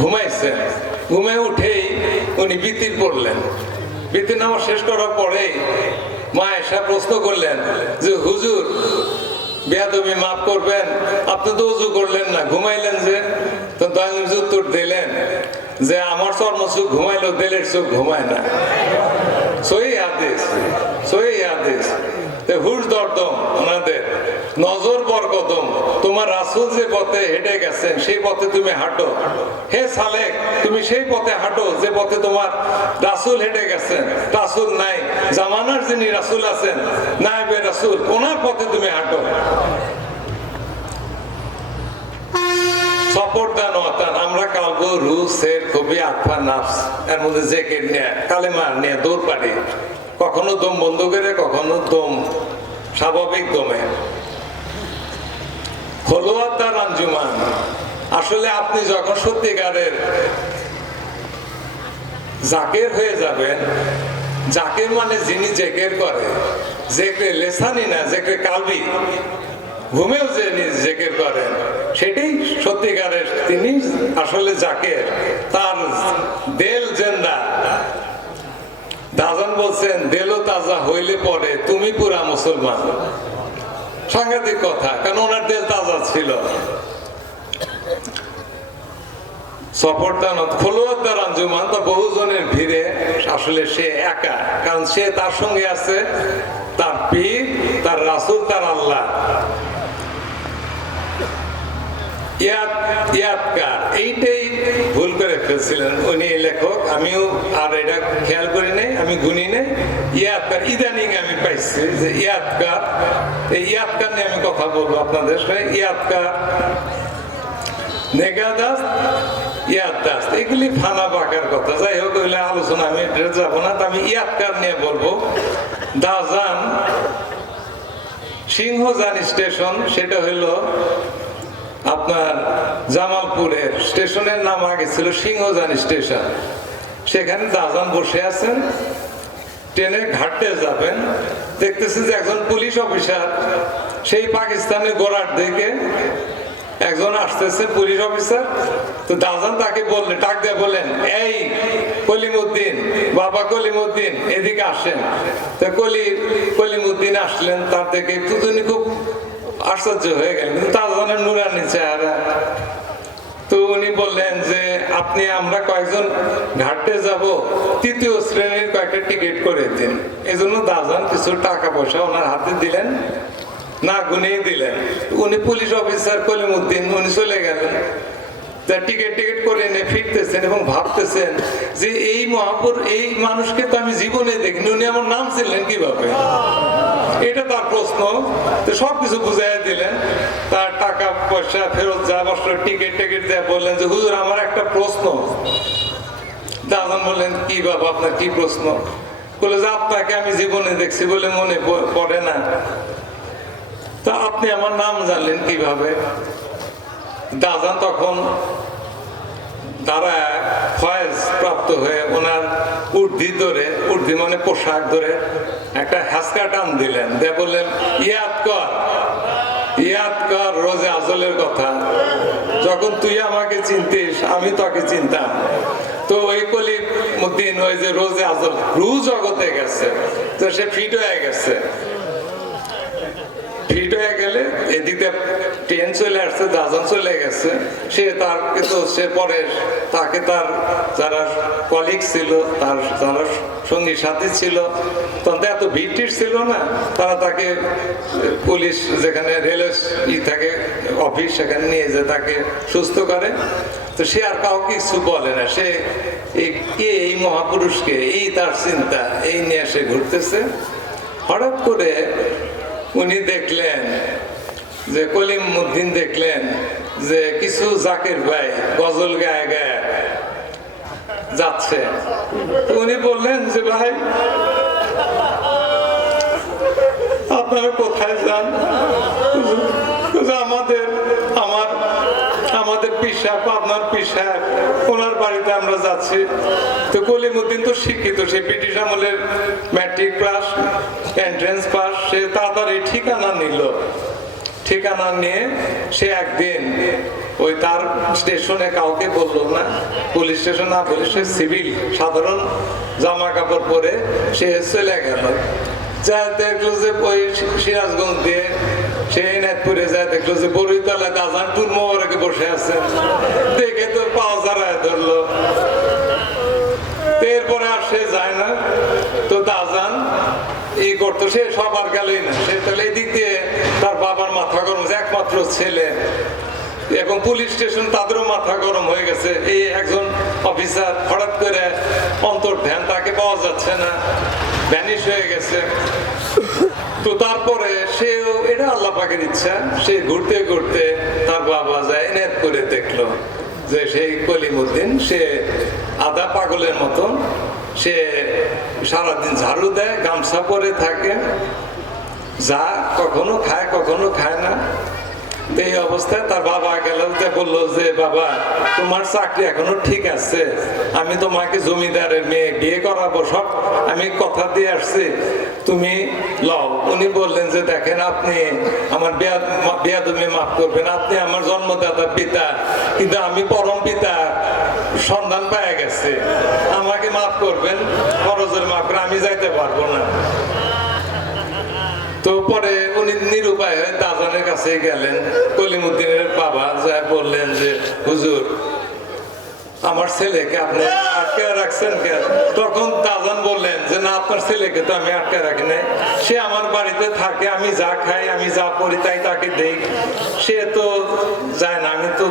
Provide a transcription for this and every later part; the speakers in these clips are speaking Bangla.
ঘুমাইছেন, ঘুমে উঠেই উনি বিতির পড়লেন। বিতির নামাজ শেষ করার পরে মা এসা প্রশ্ন করলেন যে হুজুর বেয়াদবি মাফ করবেন, আপনি তো উজু করলেন না, ঘুমাইলেন যে? তো দয়াল উত্তর দিলেন যে আমার চর্মচুখ ঘুমাইলো, দেলের চোখ ঘুমায় না। সহি হাদিস, সহি হাদিস। হুশ দরদম ওনাদের, নজর বরকদম। তোমার রাসূল যে পথে হেঁটে গেছেন সেই পথে তুমি হাঁটো। হে সালেক, তুমি সেই পথে হাঁটো যে পথে তোমার রাসূল হেঁটে গেছেন। রাসূল নাই, জামানার যিনি রাসূল আছেন, নায়েবে রাসূল, ওনার পথে তুমি হাঁটো। সপরদান ওয়াতান, আমরা কালবো রুহ সের কবি আফা নাফস, এর মধ্যে জেকের নিয়ে কালেমা নিয়ে দৌড় পাড়ি, কখনো দম বন্ধ করে, কখনো দম স্বাভাবিক দমে। খোলোয়াদ্দার আঞ্জুমান, আসলে আপনি যখন সত্যিকারের জাকের হয়ে যাবেন, জাকের মানে যিনি জেকের করে, জেকে লেসানি না, জেকে কালবি, ঘুমেও যে জেকের করেন, সেটাই সত্যিকারের তিনি আসলে জাকের। তার দেল জেন্দা। দাজান বলছেন দেলও তাজা হইলে পরে তুমি পুরা মুসলমান। সাংঘাতিক কথা, কারণ ওনার দেল তাজা ছিল। সফরদান খোলোয়াদ্দার আঞ্জুমান, তো বহুজনের ভিড়ে আসলে সে একা, কারণ সে তার সঙ্গে আছে তার পীর, তার রাসূল, তার আল্লাহ। এইটাই ভুল করে ফেলছিলেন উনি লেখক, আমিও আর এটা খেয়াল করি নাই, আমি গুনি নাই। ইয়াদকার ইদানিং আমি পাইছি যে ইয়াদকার, এই ইয়াদকার নিয়ে আমি কথা বলবো আপনাদের সঙ্গে। ইয়াদকার, নেগাদাস, ইয়াদাস, এগুলি ফানা বাঁকার কথা। যাই হোক, ওইগুলো আলোচনা আমি যাবো না, তো আমি ইয়াদকার নিয়ে বলবো। দাজান সিংহজান স্টেশন, সেটা হইলো আপনার জামালপুরের স্টেশনের নাম আগে ছিল সিংহজান স্টেশন। সেখানে দাজান বসে আছেন, ট্রেনে ঘাটতে যাবেন, দেখতেছে যে একজন পুলিশ অফিসার সেই পাকিস্তানের গোরার দিকে একজন আসতেছে, পুলিশ অফিসার। তো দাজান তাকে বললেন, ডাক দিয়ে বললেন, এই কলিমুদ্দিন, বাবা কলিমুদ্দিন, এদিকে আসেন। তো কলিমুদ্দিন আসলেন, তার থেকে দুজনই খুব আশ্চর্য হয়ে গেলেন, কিন্তু দাজানের নুরানি চেহারা। তো উনি বললেন যে আপনি, আমরা কয়েকজন ঘাটে যাব, তৃতীয় শ্রেণীর কয়েকটা টিকিট করে দিন। এই জন্য দাজান কিছু টাকা পয়সা ওনার হাতে দিলেন, না গুনেই দিলেন। উনি পুলিশ অফিসার কলিমুদ্দিন, উনি চলে গেলেন। টিকিট করে নিয়ে ফিরতেছেন এবং ভাবতেছেন যে এই মহাপুর, এই মানুষকে তো আমি জীবনে দেখিনি, উনি আমার নাম ছিলেন কিভাবে, এটা তার প্রশ্ন। তো সবকিছু বুঝাই দিলেন, তার টাকা পয়সা ফেরত যা বসল, টিকিট দেয়া, বললেন যে হুজুর আমার একটা প্রশ্ন। দাজান বললেন, কি বাবা আপনার কি প্রশ্ন? বলে যে আপনাকে আমি জীবনে দেখছি বলে মনে পড়ে না, তা আপনি আমার নাম জানলেন কিভাবে? দাজান তখন দাঁড়ায় ফয়েজ প্রাপ্ত হয়ে ওনার উর্দি ধরে, উর্দি মানে পোশাক ধরে একটা হ্যাসকা টান দিলেন, দিয়ে বললেন, ইয়াদ কর রোজে আজলের কথা, যখন তুই আমাকে চিনতিস আমি তোকে চিনতাম। তো ওই কলিমুদ্দিন, ওই যে রোজে আজল, রুহ জগতে গেছে, তো সে ফিট হয়ে গেছে। ফিট হয়ে গেলে এদিকে ট্রেন চলে আসছে, দাজান চলে গেছে। সে তার কিন্তু সে পরে তাকে তার যারা কলিগ ছিল, তার যারা সঙ্গী সাথী ছিল, তখন তো এত ভিড় ছিল না, তারা তাকে পুলিশ যেখানে রেলওয়ে থাকে অফিস, সেখানে নিয়ে যে তাকে সুস্থ করে। তো সে আর কাউকে কিছু বলে না, সে এই মহাপুরুষকে, এই তার চিন্তা, এই নিয়ে সে ঘুরতেছে। হঠাৎ করে উনি দেখলেন যে কলিমুদ্দিন দেখলেন যে কিছু জাকির ভাই গজল গায়ে গায়ে যাচ্ছে। উনি বললেন যে ভাই আপনারা কোথায় যান? আমাদের পিসা, আপনার পিসা, ওনার বাড়িতে আমরা যাচ্ছি। তো কলিমুদ্দিন তো শিক্ষিত, সে ব্রিটিশ আমলের ম্যাট্রিক পাস, এন্ট্রেন্স পাস, সে তাড়াতাড়ি ঠিকানা নিল। ঠিকানা নিয়ে সে একদিন ওই তার স্টেশনে কাউকে বললো না, পুলিশ স্টেশন না বলে সে সিভিল সাধারণ জামা কাপড় পরে সে চলে গেল। যা দেখলো যে ওই সিরাজগঞ্জ দিয়ে সে এনায়তপুরে যায়, দেখলো যে বড়ইতলায় দাজান টুর মোবারকে বসে আছে, দেখে তো পাও জড়ায় ধরলো। এরপরে আর সে যায় না, তো দাজান ই করতো, সে সবার গেলই না, সে তাহলে এই দিক দিয়ে তার বাবার মাথা গরম, একমাত্র ছেলে এবং পুলিশ স্টেশন তাদেরও মাথা গরম হয়ে গেছে। এই একজন অফিসার হঠাৎ করে অন্তর্ধান, তাকে পাওয়া যাচ্ছে না, ভ্যানিশ হয়ে গেছে। তো তারপরে সেও, এটা আল্লাহ পাকের ইচ্ছা, সে ঘুরতে ঘুরতে তার বাবা যায় নেট করে দেখলো যে সেই কলিমুদ্দিন সে আধা পাগলের মতন, সে সারাদিন ঝাড়ু দেয়, গামছা পরে থাকে, যা কখনো খায় কখনো খায় না। এই অবস্থায় তার বাবা গেল, বললো যে বাবা তোমার চাকরি এখনো ঠিক আছে, আমি তোমাকে জমিদারের মেয়ে বিয়ে করাবো, সব আমি কথা দিয়ে আসছি, তুমি লও। উনি বললেন যে দেখেন আপনি আমার বেয়াদবি মাফ করবেন, আপনি আমার জন্মদাতা পিতা, কিন্তু আমি পরম পিতা সন্ধান পাওয়া গেছে, আমাকে মাফ করবেন, খরচের মাফ করে আমি যাইতে পারবো না। তো পরে উনি নিরুপায় হয়ে দাজানের কাছে গেলেন, কলিমুদ্দিনের বাবা, যা বললেন যে হুজুর আমার ছেলেকে আপনি আটকে রাখছেন কেন? তখন দাজান বললেন যে না, আপনার ছেলেকে তো আমি আটকে রাখি নাই, সে আমার বাড়িতে থাকে, আমি যা খাই আমি যা পড়ি তাই তাকে দেই, সে তো যায় না, আমি তো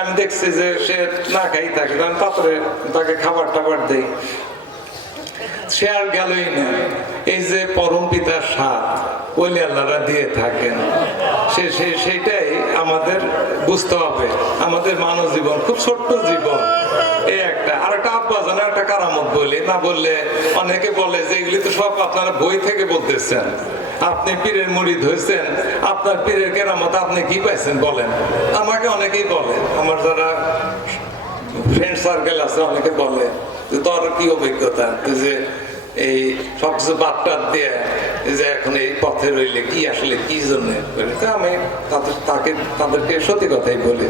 আমি দেখছি যে সে না খাই থাকে, আমি তারপরে তাকে খাবার টাবার দেই, সে আর গেলই না। এই যে পরম পিতার স্বাদ ওলি আল্লাহরা দিয়ে থাকেন, সেইটাই আমাদের বুঝতে হবে। আমাদের মানব জীবন খুব ছোট্ট জীবন, এই একটা। আর একটা আব্বাজান একটা কারামত বলি, না বললে অনেকে বলে যে এগুলি তো সব আপনারা বই থেকে বলতেছেন, আপনি পীরের মুরিদ হয়েছেন, আপনার পীরের কেরামত আপনি কি পাইছেন বলেন। আমাকে অনেকেই বলে, আমার যারা ফ্রেন্ড সার্কেল আছে অনেকে বলে যে তোর কি অভিজ্ঞতা, যে এই সবকিছু বাদ দিয়ে যে এখন এই পথে রইলে কি আসলে কি জন্য। আমি তাদেরকে সত্যি কথাই বলি,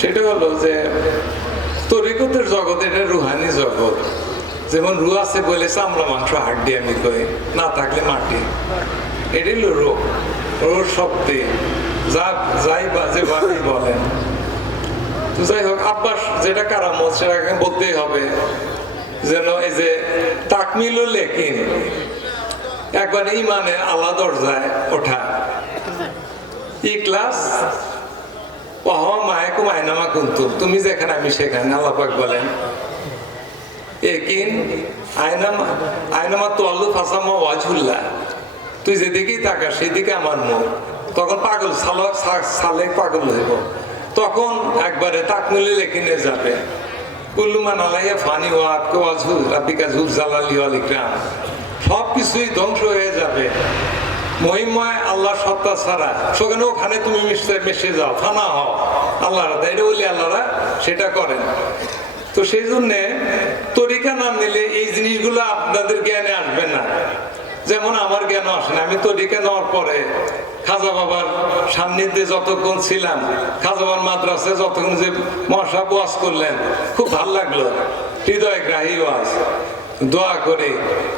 সেটা হলো যে তরিকতের জগৎ এটা রুহানি জগৎ। যেমন রু আছে বলে চামড়া মাংস হাড্ডি আমি কই, না থাকলে মাটি, এটাই হলো রোগ, রোগ শক্তি যাই বা যে ভাবি বলেন। তো যাই হোক, আব্বাস যেটা কারামত সেটাকে বলতেই হবে, যেন এই যে তাকমিলুল ইয়াকিন, একবার ইমানে আল্লাহ দরজায় ওঠা, ইখলাস মায়াকুম আইনামা কুনতুম, তুমি যেখানে আমি সেখানে। আল্লাহ পাক বলেন ইয়াকিন আইনামা তুআল্লু ফাসামা ওয়াজহুল্লাহ, তুই যেদিকেই তাকাস সেদিকে আমার মুখ। তখন পাগল সালে পাগল হইব, তখন একবারে তাকমিলুল ইয়াকিনে যাবে। কুল্লুমান আলাইয়া ফানি ওয়াত ওয়াজহু রাব্বিকা যুল জালালি ওয়াল ইকরাম, সবকিছুই ধ্বংস হয়ে যাবে। মহিময় আল্লাহ সত্তা ছাড়া সেখানে ওখানে তুমি মিশে যাও, ফানা হও আল্লাহরা, এটা বলি আল্লাহরা সেটা করেন। তো সেই জন্যে তরিকা নাম নিলে এই জিনিসগুলো আপনাদের জ্ঞানে আসবে না। যেমন আমার জ্ঞান আসে না, আমি তরিকা নেওয়ার পরে খাজা বাবার সান্নিধ্যে যতক্ষণ ছিলাম, খাজা বাবার মাদ্রাসায় যতক্ষণ যে মহাসাব ওয়াজ করলেন, খুব ভাল লাগলো, হৃদয় গ্রাহী ওয়াজ। দোয়া করে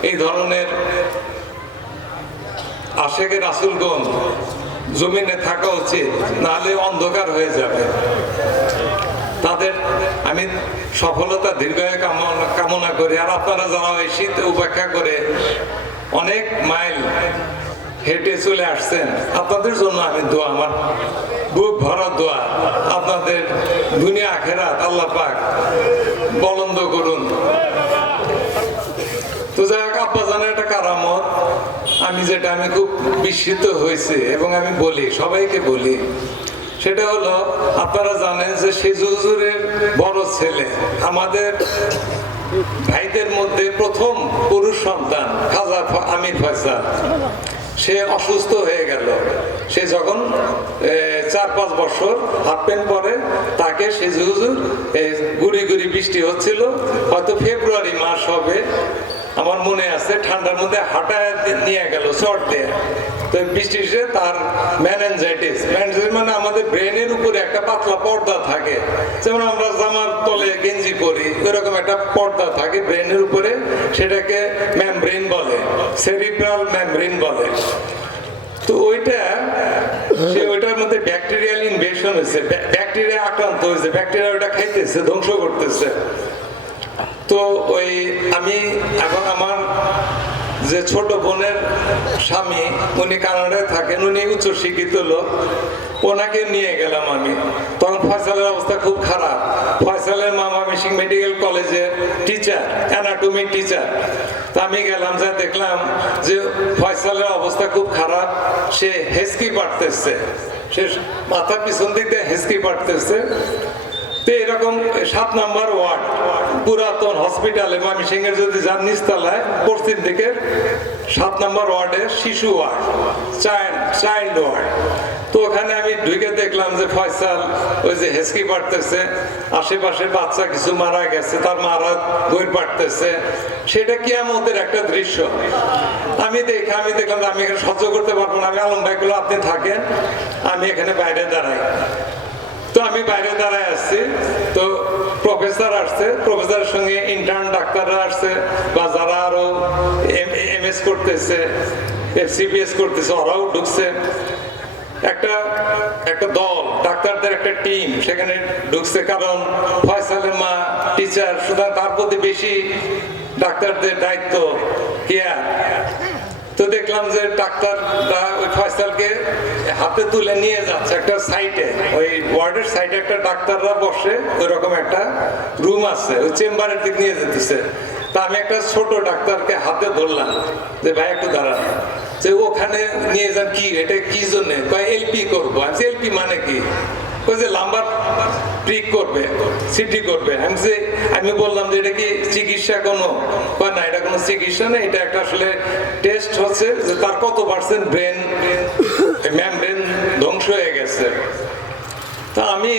এই ধরনের আশেকে রাসূলগণ জমিনে থাকা উচিত, নাহলে অন্ধকার হয়ে যাবে। তাদের আমি সফলতা দীর্ঘায়ু কামনা করি। আর আপনারা যারা এই শীত উপেক্ষা করে অনেক মাইল হেঁটে চলে আসছেন, আপনাদের জন্য আমি দোয়া, আমার বুক ভরা দোয়া, আপনাদের দুনিয়া আখেরাত আল্লাহ পাক বলন্দ করুন। তো যাই হোক, আব্বাজানের একটা কারামত আমি যেটা আমি খুব বিস্মিত হয়েছে এবং আমি বলি, সবাইকে বলি, সেটা হলো আপনারা জানেন যে সেজু হুজুরের বড় ছেলে, আমাদের ভাইদের মধ্যে প্রথম পুরুষ সন্তান খাজা আমির ফয়সাল, সে অসুস্থ হয়ে গেল। সে যখন 4-5 বছর হাফ প্যান্ট পরে, তাকে সেজু হুজুর গুড়ি গুড়ি বৃষ্টি হচ্ছিল, হয়তো ফেব্রুয়ারি মাস হবে, আমার মনে আছে ঠান্ডার মধ্যে হাঁটায় নিয়ে গেল চট দিয়ে। তো বৃষ্টিতে তার মেনিনজাইটিস মানে আমাদের ব্রেনের উপরে একটা পাতলা পর্দা থাকে, যেমন আমরা জামার তলে গেঞ্জি পরি ওইরকম একটা পর্দা থাকে ব্রেনের উপরে, সেটাকে মেমব্রেন বলে, সেরিব্রাল মেমব্রেন বলে। তো ওইটার মধ্যে ব্যাকটেরিয়াল ইনভেশন হয়েছে, ব্যাকটেরিয়া আক্রান্ত হয়েছে, ব্যাকটেরিয়া ওটা খাইতেছে, ধ্বংস করতেছে। তো ওই আমি এখন আমার যে ছোট বোনের স্বামী, উনি কানাডায় থাকেন, উনি উচ্চ শিক্ষিত লোক, ওনাকে নিয়ে গেলাম আমি। তখন ফয়সালের অবস্থা খুব খারাপ। ফয়সালের মামা মিশিং মেডিকেল কলেজের টিচার, অ্যানাটমি টিচার। তা আমি গেলাম, যা দেখলাম যে ফয়সালের অবস্থা খুব খারাপ, সে হেসকি পাড়তেছে, সে মাথার পিছন দিক দিয়ে হেসকি পাড়তেছে। তো এরকম 7 নম্বর ওয়ার্ড পুরাতন হসপিটালে ময়মনসিংহ এর যদি যান নিচতলায় পশ্চিম দিকে 7 নম্বর ওয়ার্ডে শিশু ওয়ার্ড, চাইল্ড ওয়ার্ড। তো ওখানে আমি ঢুকে দেখলাম যে ফয়সাল ওই যে হেসকি পাড়তেছে, আশেপাশে বাচ্চা কিছু মারা গেছে, তার মারা বই পাড়তেছে, সেটা কিয়ামতের একটা দৃশ্য। আমি দেখলাম যে আমি এখানে সহ্য করতে পারবো না, আমি আলম ভাইগুলো আপনি থাকেন, আমি এখানে বাইরে দাঁড়াই। তো আমি বাইরে দাঁড়ায় আসছি, তো প্রফেসর আসছে, প্রফেসরের সঙ্গে ইন্টার্ন ডাক্তাররা আসছে, বা যারা আরো এমএস করতেছে, এফসিপিএস করতেছে, ওরাও ঢুকছে। একটা দল ডাক্তারদের একটা টিম সেখানে ঢুকছে, কারণ ফয়সালের মা টিচার, সুতরাং তার প্রতি বেশি ডাক্তারদের দায়িত্ব, কেয়ার। তো দেখলাম যে ডাক্তাররা ওই ফয়সালকে হাতে তুলে নিয়ে যাচ্ছে একটা সাইডে, ওই ওয়ার্ডের সাইডে একটা ডাক্তাররা বসে, ওইরকম একটা রুম আছে, ওই চেম্বারের দিকে নিয়ে যেতেছে। তা আমি একটা ছোট ডাক্তারকে হাতে ধরলাম যে ভাই একটু দাঁড়ান, যে ওখানে নিয়ে যান। কি এটা কি জন্য? এলপি করবো। আমি এলপি মানে কি? ওই যে লাম্বার প্রিক করবে, সিটি করবে। আমি বললাম যে এটা কি চিকিৎসা কোনো? না, এটা কোনো চিকিৎসা নেই, এটা একটা আসলে টেস্ট হচ্ছে যে তার কত পার্সেন্ট ব্রেন মেমব্রেন ধ্বংস হয়ে গেছে। তা আমি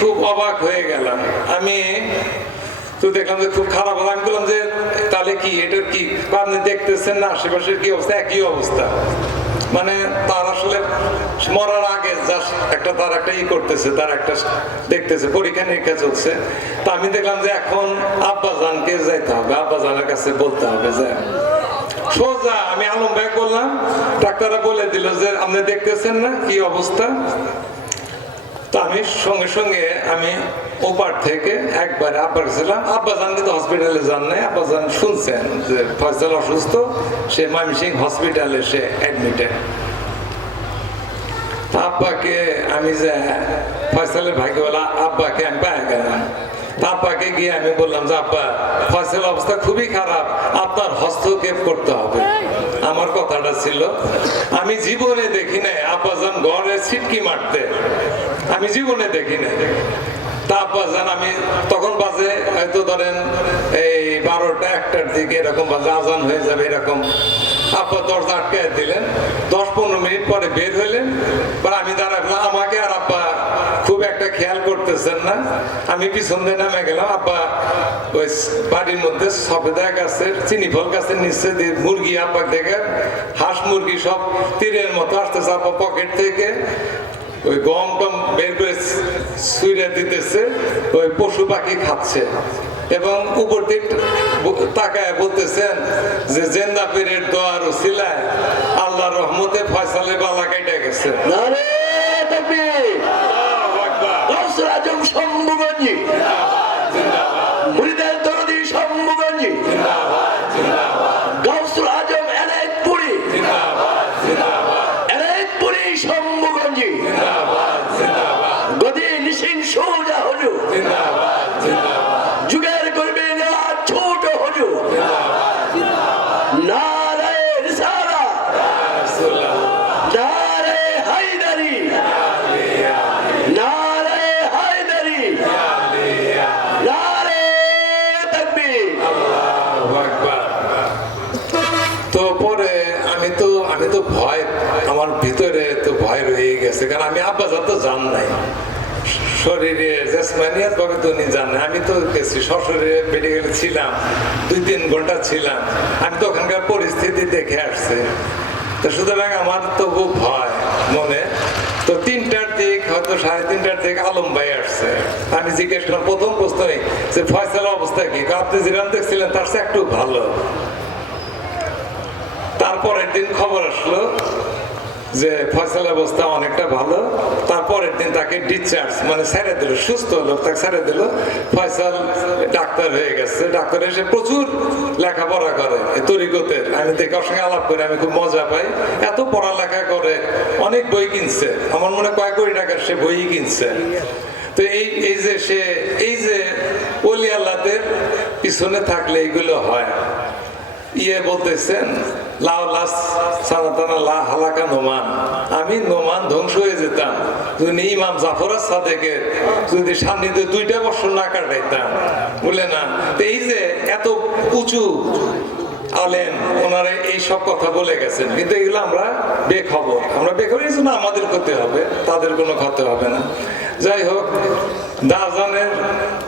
খুব অবাক হয়ে গেলাম। আমি তো দেখলাম যে খুব খারাপ হলো। আমি বললাম যে তাহলে কি এটার কি আপনি দেখতেছেন না আশেপাশের কি অবস্থা? একই অবস্থা, মানে তার আসলে মরার আগে জাস্ট একটা তার একটা করতেছে, তার একটা দেখতেছে, পরীক্ষা নিরীক্ষা চলছে। তা আমি দেখলাম যে এখন আব্বাজানকে যাইতে হবে, আব্বাজানের কাছে বলতে হবে যে সোজা। আমি আলম ভাই বললাম, ডাক্তাররা বলে দিল যে আপনি দেখতেছেন না কি অবস্থা। তো আমি সঙ্গে সঙ্গে আমি ওপার থেকে একবার আব্বার ছিলাম। আব্বাজান কিন্তু হসপিটালে যান নাই, আব্বাজান শুনছেন যে ফয়সাল অসুস্থ, সে ময়মনসিংহ হসপিটালে সে অ্যাডমিটেড। আব্বাকে আমি যে ফয়সালের ভাইকে বলা, আব্বাকে আমি পায়ে গেলাম। আব্বাকে গিয়ে আমি বললাম যে আব্বা, ফয়সালের অবস্থা খুবই খারাপ, আপনার হস্তক্ষেপ করতে হবে। আমার কথাটা ছিল, আমি জীবনে দেখি নাই আব্বাজান ঘরে ছিটকি মারতে, আমি জীবনে দেখি নাই। তা আব্বাজান, আমি তখন বাজে হয়তো ধরেন এই 12টা 1টার দিকে এরকম বাজে, আজান হয়ে যাবে এরকম। আব্বা দরজা আটকে দিলেন, 10-15 মিনিট পরে বের হইলেন। আমি দাঁড়ালাম, আমাকে আর আব্বা খুব একটা খেয়াল করতেছেন না। আমি পিছন দিয়ে নামে গেলাম। আব্বা ওই বাড়ির মধ্যে সবেদা গাছের চিনি ফল গাছের নিচে মুরগি, আব্বা দেখে হাঁস মুরগি সব তীরের মতো আসতেছে। আব্বা পকেট থেকে ওই গম টম বের করে ছুঁড়ে দিতেছে, ওই পশু পাখি খাচ্ছে। এবং উপর দিক তাকায় বলতেছেন যে জেন্দা পীরের দোয়ার উসিলায় আল্লাহর রহমতে ফয়সালের বালা কেটে গেছে। আমি তো ভয়, আমার ভিতরে তো ভয় রয়ে গেছে, কারণ আমি আব্বাজান তো জান নাই। শরীরে জেসমানিয়াত ভাবে তো উনি জানে। আমি তো গেছি সশরীরে মেডিকেলে ছিলাম, 2-3 ঘন্টা ছিলাম। আমি তো ওখানকার পরিস্থিতি দেখে আসছি। তো সুতরাং আমার তবু ভয় মনে। তো 3টার দিক, হয়তো 3:30টার দিক আলম ভাই আসছে। আমি জিজ্ঞেস করলাম, প্রথম প্রশ্নই যে ফয়সাল অবস্থা কি? আপনি যেরকম দেখছিলেন তার চেয়ে একটু ভালো। তারপরের দিন খবর আসলো যে ফয়সালের অবস্থা অনেকটা ভালো। তারপরের দিন তাকে ডিসচার্জ মানে ছেড়ে দিল, সুস্থ হলো, তাকে ছেড়ে দিল। ফয়সাল ডাক্তার হয়ে গেছে। ডাক্তার এসে প্রচুর লেখাপড়া করে তরিকতের। আমি দেখে ওর সঙ্গে আলাপ করে আমি খুব মজা পাই। এত পড়ালেখা করে, অনেক বই কিনছে, আমার মনে কয়েক কোটি টাকার সে বই কিনছে। তো এই যে ওলি আল্লাহদের পিছনে থাকলে এইগুলো হয়। বলতেছেন আমি নোমান ধ্বংস হয়ে যেতাম যদি ইমাম জাফর সাদেকের যদি সান্নিধ্যে 2টা বছর না কাটাইতাম, বলে না। এই যে এত উঁচু আলেম, ওনারা এই সব কথা বলে গেছেন, কিন্তু এগুলো আমরা বেখবর। আমরা বেখবর, এই জন্য আমাদের ক্ষতি হবে, তাদের কোনো ক্ষতি হবে না। যাই হোক, দাজানের